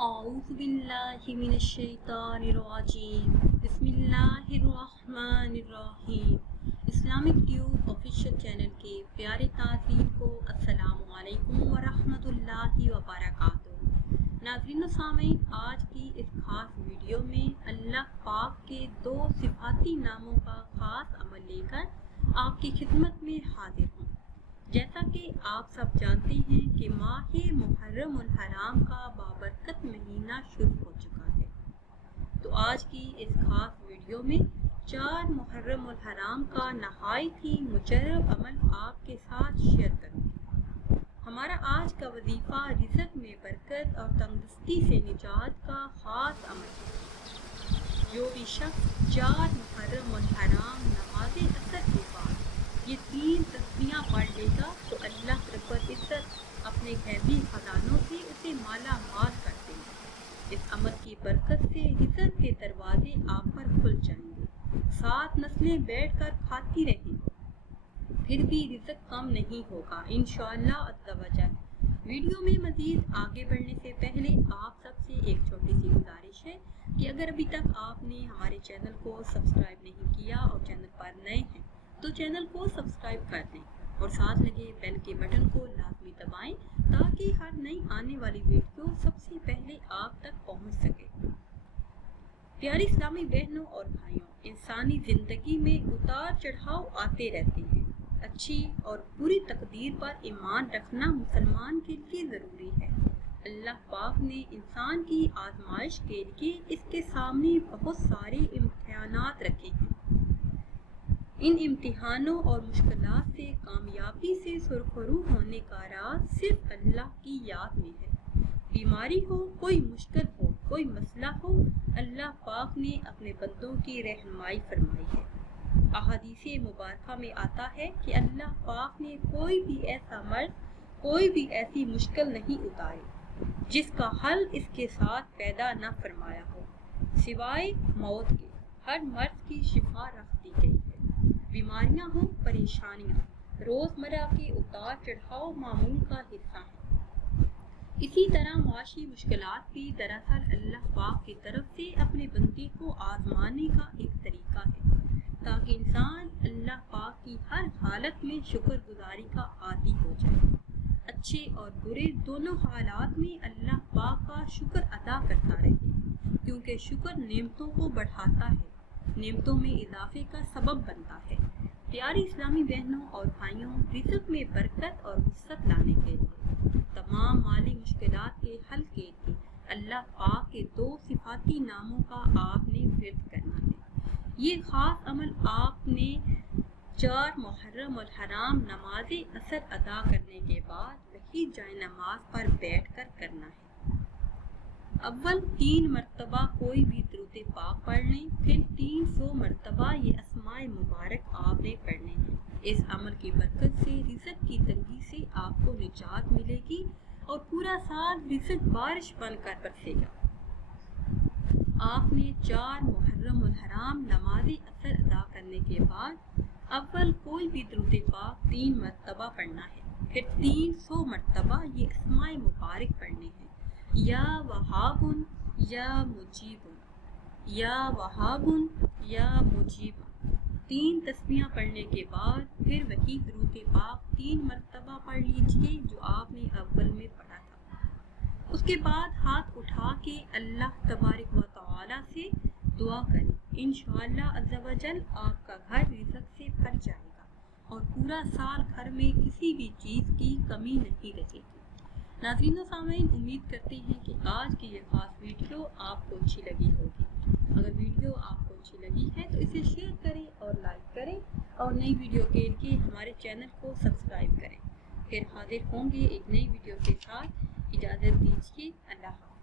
أعوذ بالله من الشیطان الرجیم بسم اللہ الرحمن الرحیم۔ اسلامک ٹیوب آفیشیل چینل کے پیارے ناظرین کو السلام علیکم ورحمۃ اللہ وبرکاتہ۔ ناظرین و سامعین، آج کی اس خاص ویڈیو میں اللہ پاک کے دو صفاتی ناموں کا خاص عمل لے کر آپ کی خدمت میں حاضر ہوں۔ جیسا کہ آپ سب جانتے ہیں کہ ماہ محرم الحرام کا بابرکت مہینہ شروع ہو چکا ہے، تو آج کی اس خاص ویڈیو میں 4 محرم الحرام کا نہایت ہی مجرب عمل آپ کے ساتھ شیئر کروں گی۔ ہمارا آج کا وظیفہ رزق میں برکت اور تندرستی سے نجات کا خاص عمل ہے۔ جو بھی شخص 4 محرم الحرام نماز عصر کے بعد یہ 3 تسبیحاں پڑھ لے گا تو اللہ رب العزت اپنے غیبی خزانوں سے اسے مالا مال کر دیں گے۔ اس عمل کی برکت سے رزق کے دروازے آپ پر کھل جائیں گے۔ 7 نسلیں بیٹھ کر کھاتی رہیں پھر بھی رزق کم نہیں ہوگا انشاءاللہ عز و جل۔ ویڈیو میں مزید آگے بڑھنے سے پہلے آپ سب سے ایک چھوٹی سی گزارش ہے کہ اگر ابھی تک آپ نے ہمارے چینل کو سبسکرائب نہیں کیا اور چینل پر نئے ہیں تو چینل کو سبسکرائب کر دیں اور ساتھ لگے بیل کے بٹن کو لازمی دبائیں تاکہ ہر نئی آنے والی ویڈیو سب سے پہلے آپ تک پہنچ سکے۔ پیاری اسلامی بہنوں اور بھائیوں، انسانی زندگی میں اتار چڑھاؤ آتے رہتے ہیں۔ اچھی اور بری تقدیر پر ایمان رکھنا مسلمان کے لیے ضروری ہے۔ اللہ پاک نے انسان کی آزمائش کے لیے اس کے سامنے بہت سارے امتحانات رکھے ہیں۔ ان امتحانوں اور مشکلات سے کامیابی سے سرخرو ہونے کا راز صرف اللہ کی یاد میں ہے۔ بیماری ہو، کوئی مشکل ہو، کوئی مسئلہ ہو، اللہ پاک نے اپنے بندوں کی رہنمائی فرمائی ہے۔ احادیث مبارکہ میں آتا ہے کہ اللہ پاک نے کوئی بھی ایسا مرض، کوئی بھی ایسی مشکل نہیں اتاری جس کا حل اس کے ساتھ پیدا نہ فرمایا ہو، سوائے موت کے۔ ہر مرض کی شفا رکھ دی گئی ہے۔ بیماریاں ہوں، پریشانیاں، روزمرہ کے اتار چڑھاؤ معمول کا حصہ ہیں۔ اسی طرح معاشی مشکلات بھی دراصل اللہ پاک کی طرف سے اپنے بندے کو آزمانے کا ایک طریقہ ہے تاکہ انسان اللہ پاک کی ہر حالت میں شکر گزاری کا عادی ہو جائے۔ اچھے اور برے دونوں حالات میں اللہ پاک کا شکر ادا کرتا رہے، کیونکہ شکر نعمتوں کو بڑھاتا ہے، نعمتوں میں اضافے کا سبب بنتا ہے۔ پیاری اسلامی بہنوں اور بھائیوں، رزق میں برکت اور وسعت لانے کے لیے، تمام مالی مشکلات کے حل کے لیے اللہ پاک کے 2 صفاتی ناموں کا آپ نے ورد کرنا ہے۔ یہ خاص عمل آپ نے 4 محرم الحرام نماز عصر ادا کرنے کے بعد وہی جائے نماز پر بیٹھ کر کرنا ہے۔ اول 3 مرتبہ کوئی بھی درود پاک پڑھ لیں، پھر 300 مرتبہ یہ اسماء مبارک آپ نے پڑھنے ہیں۔ اس عمل کی برکت سے رزق کی تنگی سے آپ کو نجات ملے گی اور پورا سال رزق بارش بن کر برسے گا۔ آپ نے 4 محرم الحرام نماز عصر ادا کرنے کے بعد اول کوئی بھی درود پاک 3 مرتبہ پڑھنا ہے، پھر 300 مرتبہ یہ اسماء مبارک پڑھنے ہیں۔ یا وہاب یا مجیب، یا وہاب یا مجیب۔ 3 تسبیحاں پڑھنے کے بعد پھر وہی درود پاک 3 مرتبہ پڑھ لیجئے جو آپ نے اول میں پڑھا تھا۔ اس کے بعد ہاتھ اٹھا کے اللہ تبارک و تعالی سے دعا کریں، انشاءاللہ عز و جل آپ کا گھر رزق سے بھر جائے گا اور پورا سال گھر میں کسی بھی چیز کی کمی نہیں رہے گی۔ ناظرین و سامعین، امید کرتے ہیں کہ آج کی یہ خاص ویڈیو آپ کو اچھی لگی ہوگی۔ اگر ویڈیو آپ کو اچھی لگی ہے تو اسے شیئر کریں اور لائک کریں اور نئی ویڈیو کے لیے ہمارے چینل کو سبسکرائب کریں۔ پھر حاضر ہوں گے ایک نئی ویڈیو کے ساتھ۔ اجازت دیجیے، اللہ حافظ۔